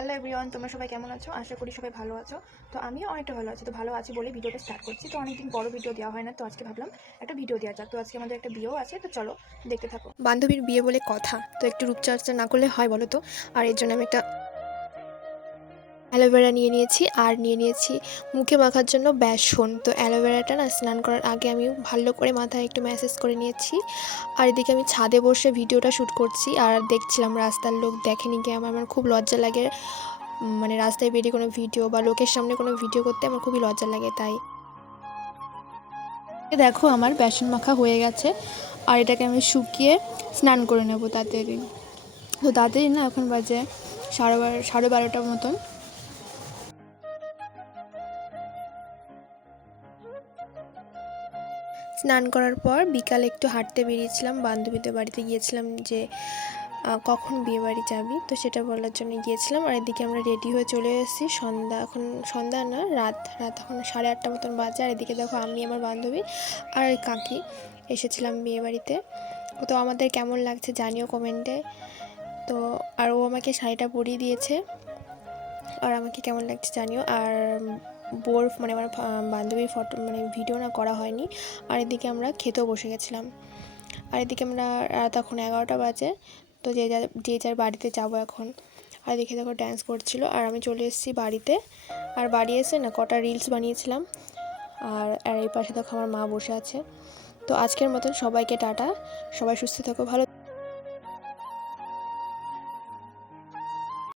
Hello everyone, তোমরা সবাই কেমন আছো? আশা করি সবাই ভালো আছো। তো আমিও অনেকটা ভালো আছি। তো ভালো আছি বলে ভিডিওটা স্টার্ট করছি। তো অনেকদিন বড় ভিডিও দেওয়া হয় না, তো আজকে ভাবলাম একটা ভিডিও দেওয়া যাক। তো আজকে আমাদের একটা বিয়েও আছে, তো চলো দেখতে থাকো। বান্ধবীর বিয়ে বলে কথা, তো একটু রূপচর্চা না করলে হয় বলো তো? আর এর জন্য আমি একটা অ্যালোভেরা নিয়ে নিয়েছি, আর নিয়ে নিয়েছি মুখে মাখার জন্য বেসন। তো অ্যালোভেরাটা না স্নান করার আগে আমি ভালো করে মাথায় একটু ম্যাসেজ করে নিয়েছি। আর এদিকে আমি ছাদে বসে ভিডিওটা শ্যুট করছি, আর দেখছিলাম রাস্তার লোক দেখেনি কি আমার খুব লজ্জা লাগে। মানে রাস্তায় বেরিয়ে কোনো ভিডিও বা লোকের সামনে কোনো ভিডিও করতে আমার খুবই লজ্জা লাগে। তাই দেখো আমার বেসন মাখা হয়ে গেছে, আর এটাকে আমি শুকিয়ে স্নান করে নেব তাড়াতাড়ি। তো তাড়াতাড়ি না, এখন বাজে 12:30 মতন। স্নান করার পর বিকালে একটু হাঁটতে বেরিয়েছিলাম, বান্ধবীদের বাড়িতে গিয়েছিলাম যে কখন বিয়ে বাড়ি যাবি, তো সেটা বলার জন্য গিয়েছিলাম। আর এদিকে আমরা রেডি হয়ে চলে এসেছি। এখন সন্ধ্যা না, রাত এখন 8:30 মতন বাজে। আর এদিকে দেখো আমি, আমার বান্ধবী আর ওই কাকি এসেছিলাম বিয়ে বাড়িতে। তো আমাদের কেমন লাগছে জানিও কমেন্টে। তো আর ও আমাকে শাড়িটা পরিয়ে দিয়েছে, আর আমাকে কেমন লাগছে জানিও। আর বোর মানে আমার বান্ধবীর ফটো মানে ভিডিও না করা হয়নি। আর এদিকে আমরা খেতেও বসে গেছিলাম। আর এদিকে আমরা রাত এখন 11টা বাজে। তো যে যার বাড়িতে যাব এখন। আর এদিকে দেখো ড্যান্স করছিল, আর আমি চলে এসেছি বাড়িতে। আর বাড়ি এসে না কটা রিলস বানিয়েছিলাম। আর এই পাশে দেখো আমার মা বসে আছে। তো আজকের মতন সবাইকে টাটা, সবাই সুস্থ থাকো, ভালো।